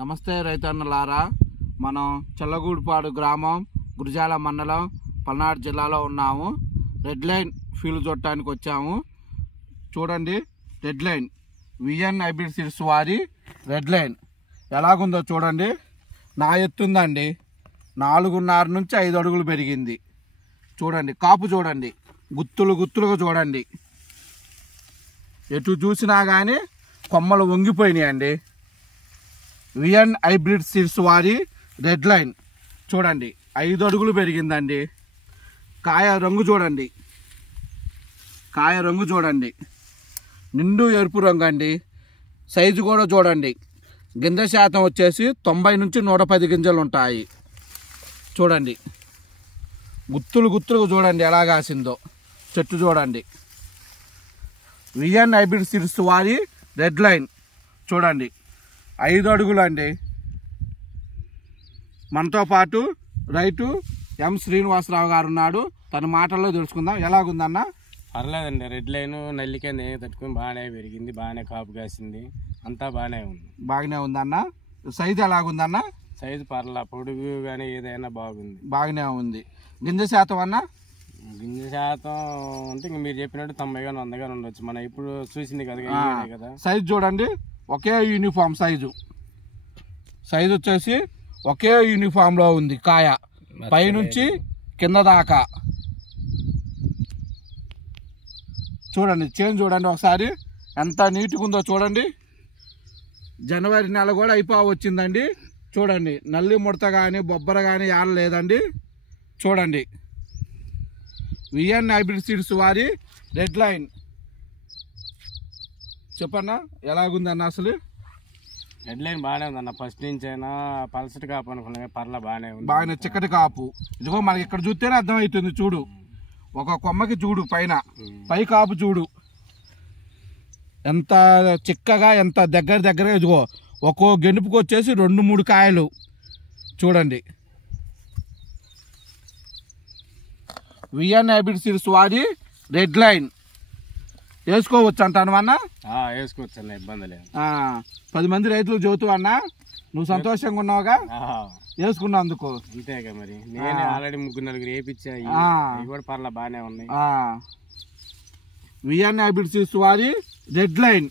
నమస్తే రైతన్నలారా, మనం చెల్లగూడిపాడు గ్రామం, గురజాల మండలం, పల్నాడు జిల్లాలో ఉన్నాము. రెడ్ లైన్ ఫీల్డ్ చూడటానికి వచ్చాము. చూడండి, red line VN hybrid seeds వారి రెడ్ లైన్ ఎలాగుందో చూడండి. నా ఎత్తుందండి, 4.5 నుంచి 5 అడుగులు పెరిగింది. చూడండి, కాపు చూడండి, గుత్తులు గుత్తులుగా చూడండి. ఎటు చూసినా కానీ కొమ్మలు వంగిపోయినాయండి. విఎన్ హైబ్రిడ్ సీడ్స్ వారి రెడ్ లైన్ చూడండి, 5 అడుగులు పెరిగిందండి. కాయ రంగు చూడండి, కాయ రంగు చూడండి, నిండు ఎరుపు రంగు అండి. సైజు కూడా చూడండి, గింజ శాతం వచ్చేసి 90 నుంచి 110 గింజలు ఉంటాయి. చూడండి, గుత్తులు గుత్తులు చూడండి ఎలా కాసిందో. చెట్టు చూడండి, విఎన్ హైబ్రిడ్ సీడ్స్ వారి రెడ్ లైన్ చూడండి, 5 అడుగులు అండి. మనతో పాటు రైతు ఎం శ్రీనివాసరావు గారు ఉన్నాడు. తన మాటల్లో తెలుసుకుందాం. ఎలాగుందన్న? పర్లేదండి, రెడ్ లైన్ నల్లికే నేను తట్టుకుని బాగానే పెరిగింది, బాగానే కాపు కాసింది, అంతా బాగానే ఉంది. బాగానే ఉందన్న. సైజు ఎలాగుందన్న? సైజు పర్లా, పొడుగు కానీ ఏదైనా బాగుంది, బాగానే ఉంది. గింజ శాతం అన్న? గింజ శాతం అంటే ఇంక మీరు చెప్పినట్టు 90 గాని 100 గాని ఉండొచ్చు. మనం ఇప్పుడు చూసింది కదా. సైజు చూడండి, ఒకే యూనిఫామ్ సైజు. సైజు వచ్చేసి ఒకే యూనిఫామ్లో ఉంది. కాయ పైనుంచి కింద దాకా చూడండి. చేను చూడండి ఒకసారి ఎంత నీట్గా ఉందో చూడండి. జనవరి నెల కూడా వచ్చిందండి. చూడండి, నల్లి ముడత కానీ బొబ్బర కానీ లేదండి. చూడండి, విఎన్ హైబ్రిడ్ సీడ్స్ వారి రెడ్ లైన్. చెప్పన్నా ఎలాగుందన్న? అసలు రెడ్ లైన్ బాగానే ఉందన్న. ఫస్ట్ నుంచి అయినా పల్సటి కాపు అనుకున్నా, పర్లా బాగానే ఉంది. బాగానే చిక్కటి కాపు. ఇదిగో మనకి ఇక్కడ చూస్తేనే అర్థమవుతుంది. చూడు, ఒక కొమ్మకి చూడు, పై కాపు చూడు ఎంత చిక్కగా, ఎంత దగ్గరగా. ఇదిగో ఒక్కో గెనుపుకి వచ్చేసి 2-3 కాయలు చూడండి. విఎన్ హైబ్రిడ్ సీడ్స్ వారి రెడ్ లైన్ వేసుకోవచ్చు అంటాను అన్న? వేసుకోవచ్చు అన్న, ఇబ్బంది లేదు. 10 మంది రైతులు చెబుతూ అన్నా, నువ్వు సంతోషంగా ఉన్నావుగా వేసుకున్నందుకు. అంతేగా మరి, నేను ఆల్రెడీ 3-4 వేయించా, కూడా పర్లా బాగానే ఉన్నాయి. విఎన్ హైబ్రిడ్ సీడ్స్ వారి రెడ్ లైన్